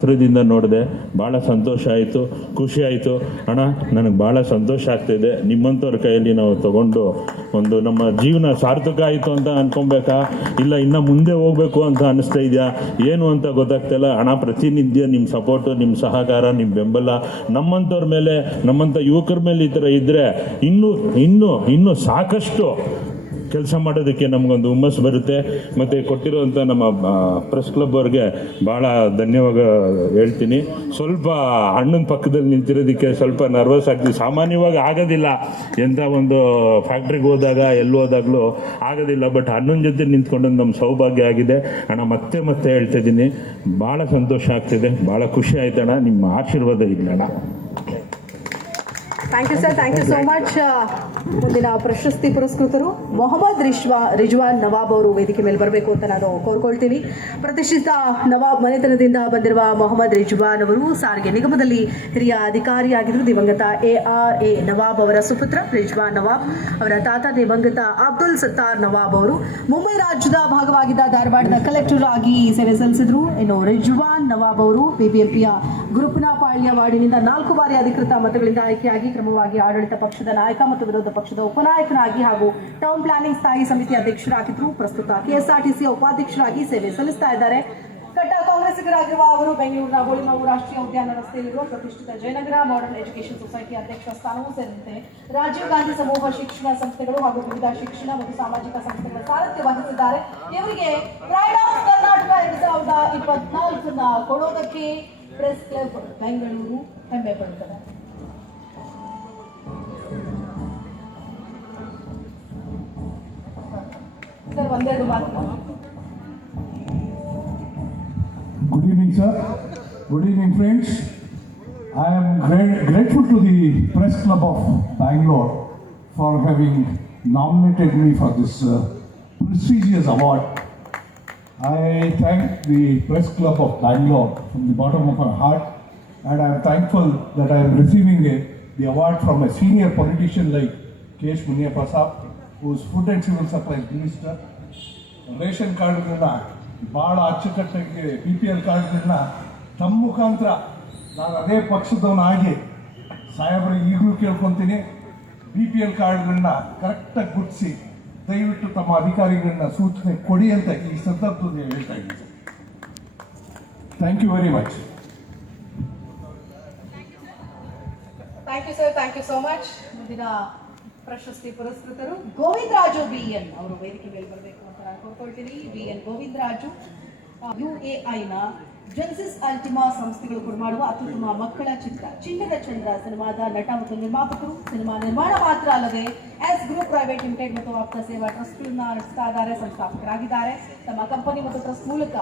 ಹತ್ರದಿಂದ ನೋಡಿದೆ, ಭಾಳ ಸಂತೋಷ ಆಯಿತು, ಖುಷಿ ಆಯಿತು. ಅಣ್ಣ, ನನಗೆ ಭಾಳ ಸಂತೋಷ ಆಗ್ತಾಯಿದೆ. ನಿಮ್ಮಂಥವ್ರ ಕೈಯಲ್ಲಿ ನಾವು ತಗೊಂಡು ಒಂದು ನಮ್ಮ ಜೀವನ ಸಾರ್ಥಕ ಆಯಿತು ಅಂತ ಅನ್ಕೊಬೇಕಾ, ಇಲ್ಲ ಇನ್ನು ಮುಂದೆ ಹೋಗಬೇಕು ಅಂತ ಅನ್ನಿಸ್ತಾ ಇದೆಯಾ, ಏನು ಅಂತ ಗೊತ್ತಾಗ್ತಾಯಿಲ್ಲ. ಅಣ್ಣ, ಪ್ರತಿನಿತ್ಯ ನಿಮ್ಮ ಸಪೋರ್ಟು, ನಿಮ್ಮ ಸಹಕಾರ, ನಿಮ್ಮ ಬೆಂಬಲ ನಮ್ಮಂಥವ್ರ ಮೇಲೆ, ನಮ್ಮಂಥ ಯುವಕರ ಮೇಲೆ ಈ ಥರ ಇದ್ದರೆ ಇನ್ನೂ ಸಾಕಷ್ಟು ಕೆಲಸ ಮಾಡೋದಕ್ಕೆ ನಮಗೊಂದು ಹುಮ್ಮಸ್ಸು ಬರುತ್ತೆ. ಮತ್ತು ಕೊಟ್ಟಿರೋವಂಥ ನಮ್ಮ ಪ್ರೆಸ್ ಕ್ಲಬ್ ಅವ್ರಿಗೆ ಭಾಳ ಧನ್ಯವಾದ ಹೇಳ್ತೀನಿ. ಸ್ವಲ್ಪ ಅಣ್ಣನ ಪಕ್ಕದಲ್ಲಿ ನಿಂತಿರೋದಕ್ಕೆ ಸ್ವಲ್ಪ ನರ್ವಸ್ ಆಗ್ತೀವಿ. ಸಾಮಾನ್ಯವಾಗಿ ಆಗೋದಿಲ್ಲ, ಎಂಥ ಒಂದು ಫ್ಯಾಕ್ಟ್ರಿಗೆ ಹೋದಾಗ ಎಲ್ಲಿ ಹೋದಾಗಲೂ ಆಗೋದಿಲ್ಲ. ಬಟ್ ಅಣ್ಣನ ಜೊತೆ ನಿಂತ್ಕೊಂಡು ನಮ್ಮ ಸೌಭಾಗ್ಯ ಆಗಿದೆ. ಅಣ್ಣ, ಮತ್ತೆ ಹೇಳ್ತಾ ಇದ್ದೀನಿ, ಭಾಳ ಸಂತೋಷ ಆಗ್ತಿದೆ, ಭಾಳ ಖುಷಿ ಆಯ್ತಣ್ಣ. ನಿಮ್ಮ ಆಶೀರ್ವಾದ ಇಲ್ಲ ಅಣ್ಣ. Thank you sir, thank you so much. ಮುಂದಿನ ಪ್ರಶಸ್ತಿ ಪುರಸ್ಕೃತರು ಮೊಹಮ್ಮದ್ ರಿಜ್ವಾನ್ ನವಾಬ್ ಅವರು ವೇದಿಕೆ ಮೇಲೆ ಬರಬೇಕು ಅಂತ ನಾನು ಕೋರ್ಕೊಳ್ತೀನಿ. ಪ್ರತಿಷ್ಠಿತ ನವಾಬ್ ಮನೆತನದಿಂದ ಬಂದಿರುವ ಮೊಹಮ್ಮದ್ ರಿಜ್ವಾನ್ ಅವರು ಸಾರಿಗೆ ನಿಗಮದಲ್ಲಿ ಹಿರಿಯ ಅಧಿಕಾರಿಯಾಗಿದ್ದರು. ದಿವಂಗತ ARA ನವಾಬ್ ಅವರ ಸುಪುತ್ರ ರಿಜ್ವಾನ್ ನವಾಬ್ ಅವರ ತಾತ ದಿವಂಗತ ಅಬ್ದುಲ್ ಸತ್ತಾರ್ ನವಾಬ್ ಅವರು ಮುಂಬೈ ರಾಜ್ಯದ ಭಾಗವಾಗಿದ್ದ ಧಾರವಾಡದ ಕಲೆಕ್ಟರ್ ಆಗಿ ಸೇವೆ ಸಲ್ಲಿಸಿದ್ರು. ಇನ್ನು ರಿಜ್ವಾನ್ ನವಾಬ್ ಅವರು ಬಿಬಿಎಂಪಿಯ ಗುರುಪನಪಾಳ್ಯ ವಾರ್ಡಿನಿಂದ 4 ಬಾರಿ ಅಧಿಕೃತ ಮತಗಳಿಂದ ಆಯ್ಕೆಯಾಗಿ ಕ್ರಮವಾಗಿ ಆಡಳಿತ ಪಕ್ಷದ ನಾಯಕ ಮತ್ತು ವಿರೋಧ ಪಕ್ಷದ ಉಪನಾಯಕರಾಗಿ ಹಾಗೂ ಟೌನ್ ಪ್ಲಾನಿಂಗ್ ಸ್ಥಾಯಿ ಸಮಿತಿ ಅಧ್ಯಕ್ಷರಾಗಿದ್ದರು. ಪ್ರಸ್ತುತ KSRTC ಉಪಾಧ್ಯಕ್ಷರಾಗಿ ಸೇವೆ ಸಲ್ಲಿಸ್ತಾ ಇದ್ದಾರೆ. ಕಟ್ಟ ಕಾಂಗ್ರೆಸ್ಸಿಗರಾಗಿರುವ ಅವರು ಬೆಂಗಳೂರಿನ ಗೋಳಿಮಾವು ರಾಷ್ಟ್ರೀಯ ಉದ್ಯಾನ ರಸ್ತೆಯಲ್ಲಿರುವ ಪ್ರತಿಷ್ಠಿತ ಜಯನಗರ ಮಾಡರ್ನ್ ಎಜುಕೇಷನ್ ಸೊಸೈಟಿ ಅಧ್ಯಕ್ಷ ಸ್ಥಾನವೂ ಸೇರಿದಂತೆ ರಾಜೀವ್ ಗಾಂಧಿ ಸಮೂಹ ಶಿಕ್ಷಣ ಸಂಸ್ಥೆಗಳು ಹಾಗೂ ವಿವಿಧ ಶಿಕ್ಷಣ ಮತ್ತು ಸಾಮಾಜಿಕ ಸಂಸ್ಥೆಗಳ ಸಾರಥ್ಯ ವಹಿಸಿದ್ದಾರೆ. ಇವರಿಗೆ ಪ್ರೈಡ್ ಆಫ್ ಕರ್ನಾಟಕ 2024 ಕೊಡೋದಕ್ಕೆ ಪ್ರೆಸ್ ಕ್ಲಬ್ ಬೆಂಗಳೂರು ಹೆಮ್ಮೆ ಪಡುತ್ತದೆ. ಸರ್, ಒಂದೆರಡು ಮಾತು. Good evening, sir. Good evening, friends. I am grateful to the Press Club of Bangalore for having nominated me for this prestigious award. I thank the Press Club of Bangalore from the bottom of my heart, and I am thankful that I am receiving the award from a senior politician like K.S. Munyappa Saab, who is Food and Civil Supplies Minister. Ration ಕಾರ್ಡ್ಗಳನ್ನ ಭಾಳ ಅಚ್ಚುಕಟ್ಟಾಗಿ BPL ಕಾರ್ಡ್ಗಳನ್ನ ತಮ್ಮ ಮುಖಾಂತರ ನಾನು ಅದೇ ಪಕ್ಷದವನಾಗಿ ಸಾಹೇಬರಿಗೆ ಈಗಲೂ ಕೇಳ್ಕೊತೀನಿ, BPL ಕಾರ್ಡ್ಗಳನ್ನ ಕರೆಕ್ಟಾಗಿ ಗುರ್ತಿಸಿ ದಯವಿಟ್ಟು ತಮ್ಮ ಅಧಿಕಾರಿಗಳನ್ನ ಸೂಚನೆ ಕೊಡಿ ಅಂತ ಈ ಸಂದರ್ಭದಲ್ಲಿ ಹೇಳ್ತಾ ಇದ್ದೀನಿ. Thank you very much. Thank you sir, thank you so much. ಮುಂದಿನ ಪ್ರಶಸ್ತಿ ಪುರಸ್ಕೃತರು ಗೋವಿಂದರಾಜು BN ಅವರು ವೇದಿಕೆ ಮೇಲೆ ಬರಬೇಕು ಅಂತ ನಾನು ಕೋರ್ಕೊಳ್ತೀನಿ. BN ಗೋವಿಂದರಾಜು UAIನ ಜೆನ್ಸಿಸ್ ಅಲ್ಟಿಮಾ ಸಂಸ್ಥೆಗಳು ಕೊಡುವ ಅತ್ಯುತ್ತಮ ಮಕ್ಕಳ ಚಿತ್ರ ಚಿನ್ನದ ಚಂದ್ರ ಸಿನಿಮಾದ ನಟ ಮತ್ತು ನಿರ್ಮಾಪಕರು. ಸಿನಿಮಾ ನಿರ್ಮಾಣ ಮಾತ್ರ ಅಲ್ಲದೆ S ಗ್ರೂಪ್ ಪ್ರೈವೇಟ್ ಲಿಮಿಟೆಡ್ ಮತ್ತು ಆಪ್ತ ಸೇವಾ ಟ್ರಸ್ಟ್ ನಡೆಸ್ತಾ ಇದ್ದಾರೆ, ಸಂಸ್ಥಾಪಕರಾಗಿದ್ದಾರೆ. ತಮ್ಮ ಕಂಪನಿ ಮತ್ತು ಟ್ರಸ್ಟ್ ಮೂಲಕ